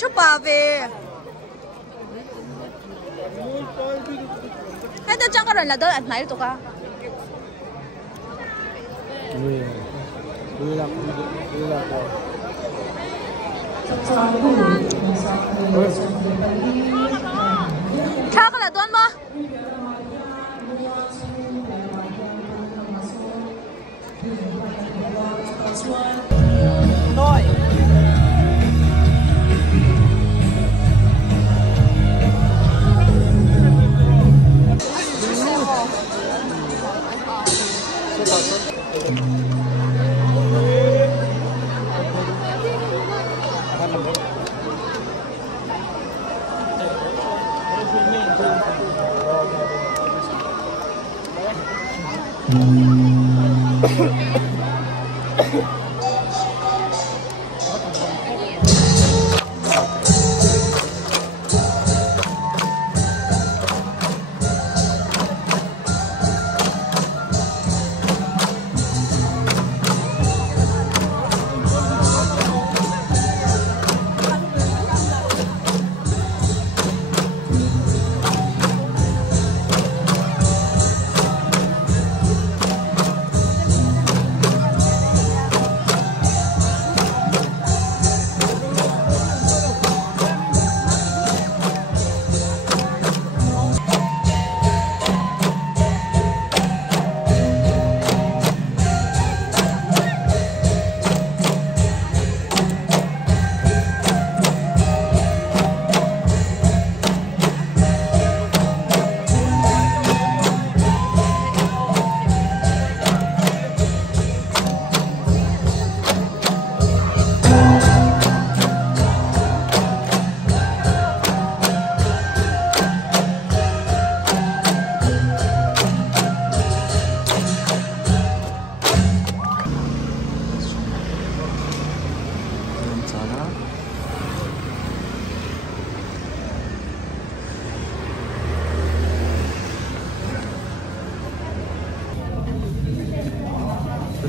chụp bà về hay tôi chẳng có lần là tôi ăn này tụi cả chắc là tôi mà rồi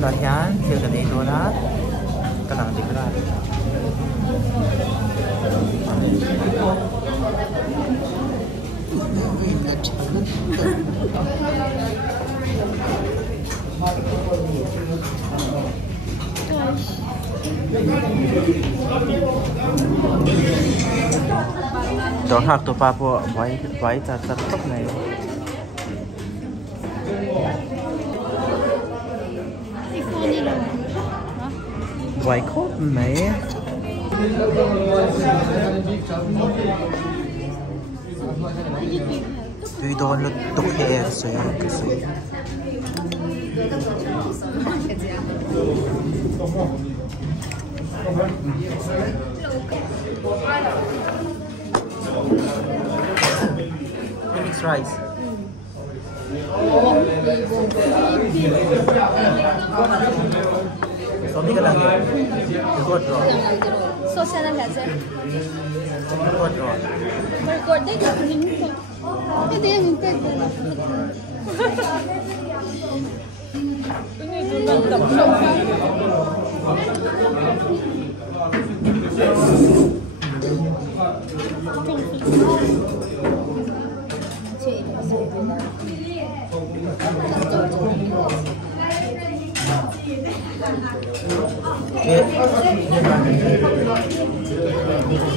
Latihan, sila na ito lahat. Kanang tigran. Don't have to papo white at the top na yun. White coat mày tuy đó nó tốt hơn rồi cái gì mixed rice Somi ka lang yun. Record raw. So, sana lahat Record raw. record din yung minuto. Hindi yan yung pwede.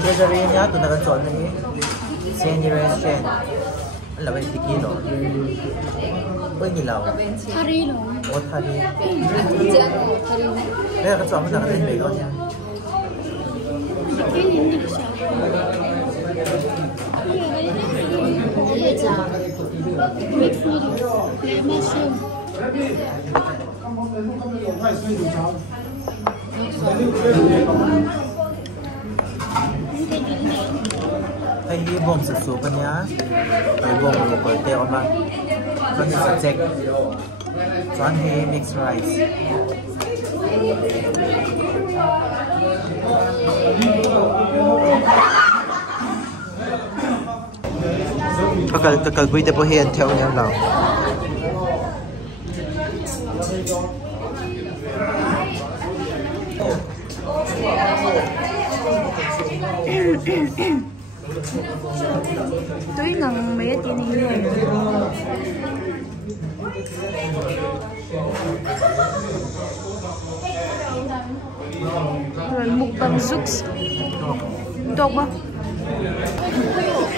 Kaya rin niya ito nag-sort na ni Senior Restaurant. Ang labay tikilo. Uy nilaw. Harino. O tari. Kaya kasama mo nakarin ba ito niya? Hindi ko siya. Mixed noodles. Mushroom. Hay bông sụp sụp bên nhá. Hay bông một cái teo mà. Con sẽ check. Chọn hay mixed rice. Pagka quý tập hiện theo nhau nào. Tôi nặng mấy tiền này. Rồi mukbang zuks. Dog ba?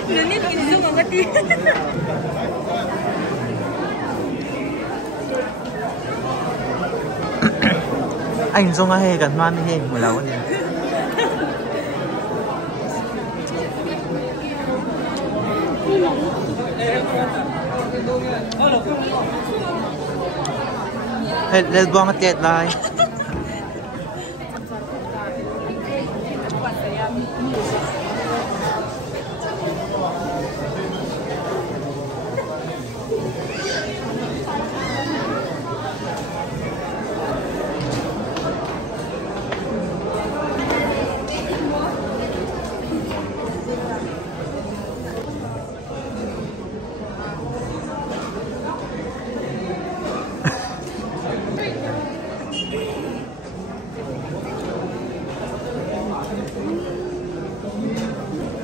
Nani Mizo mangati. Anh dùng hay gần man hay một lâu này. Let's go and get lại.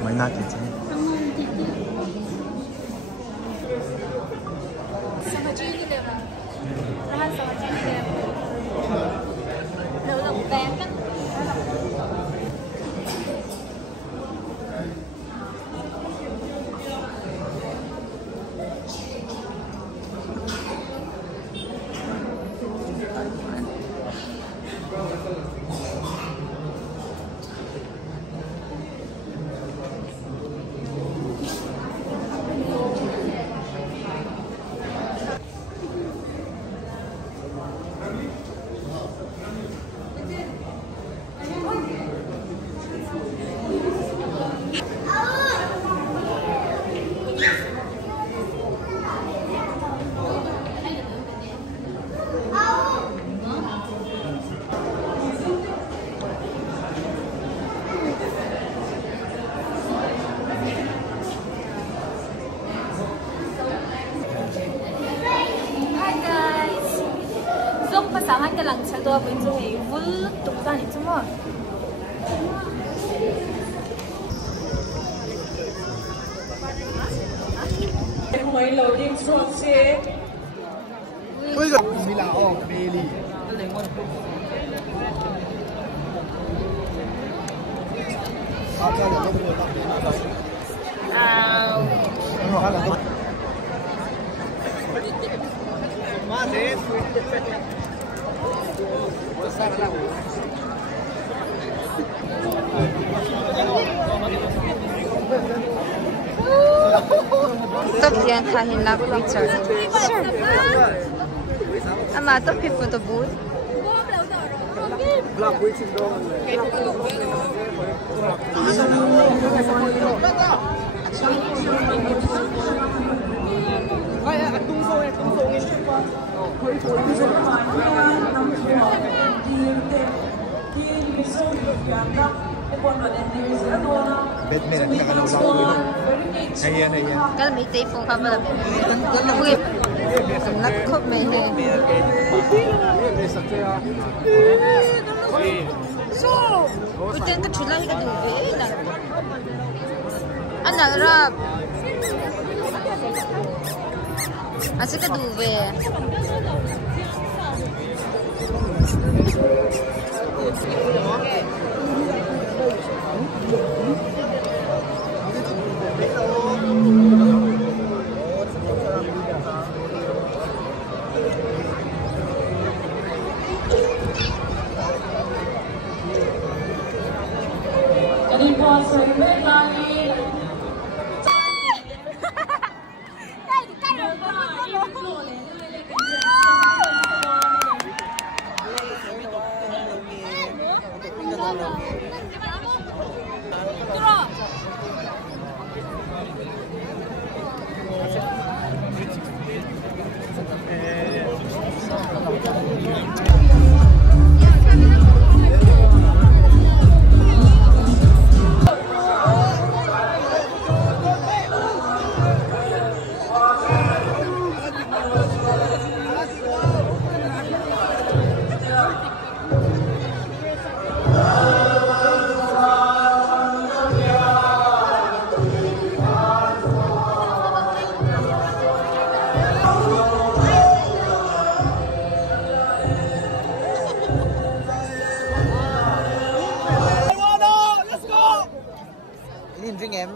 Mấy nát thì chứ. Pasangan ka lang sa doa pinso hey full tuktan itu mah. Mới loading xuống xe. Ôi giời. Đi là ổ Bailey. Top yan kahin na picture. Sure. Ama to pick photo booth. Bet mẹ là cái đầu lâu này này. Cái là mấy tay phong khắp là mấy. Nắp khóc mấy hè. So, udah kecuali kita dulu lah. Anak Arab. Asal kita dulu. nhìn drink em.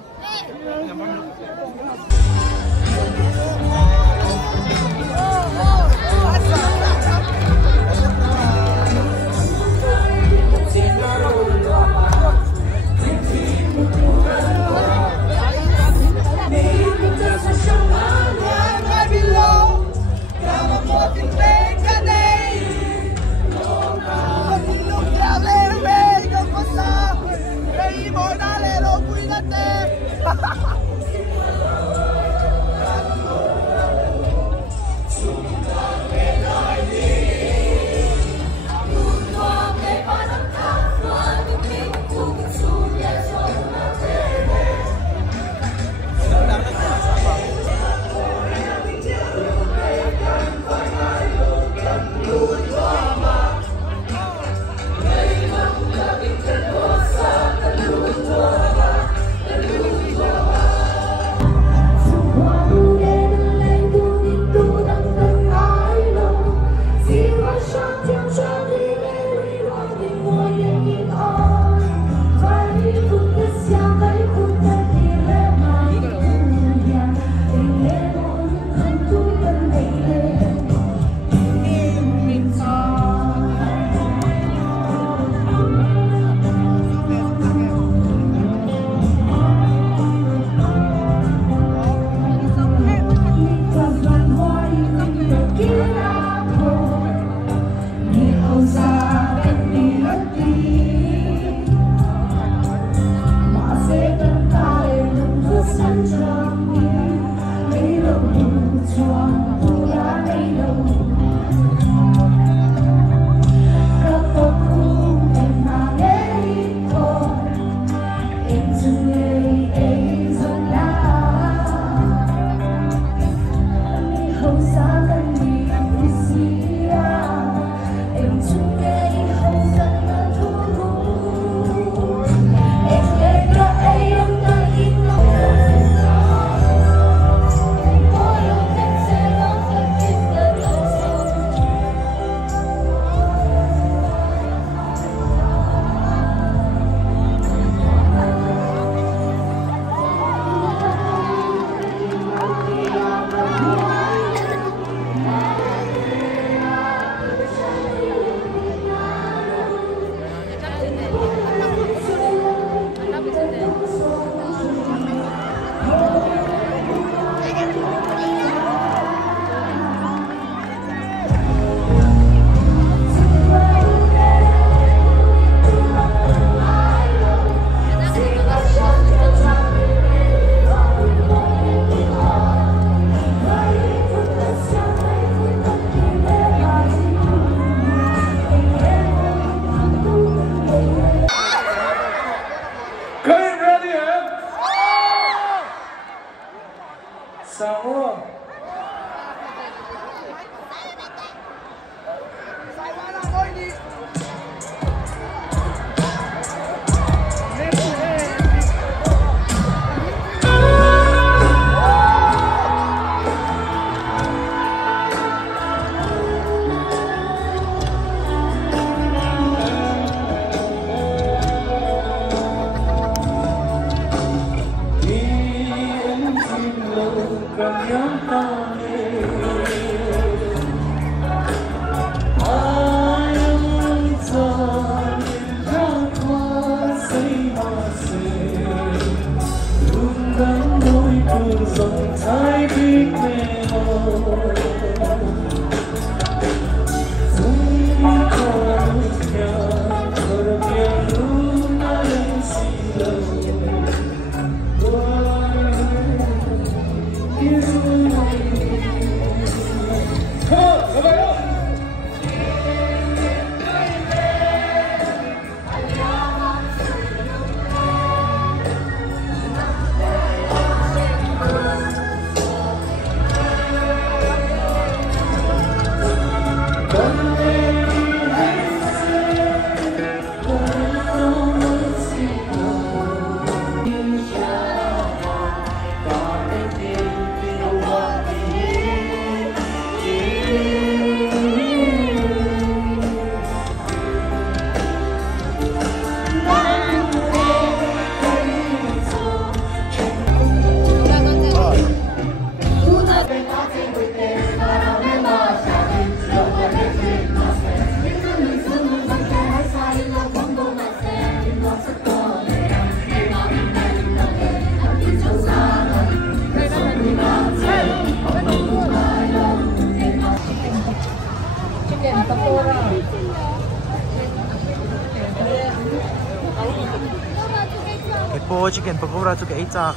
bò chicken pakora chu cái cha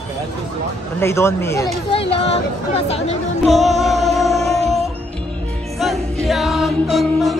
anh lấy đòn mi lấy rồi là mà sao lấy đồn sân giang tuần mừng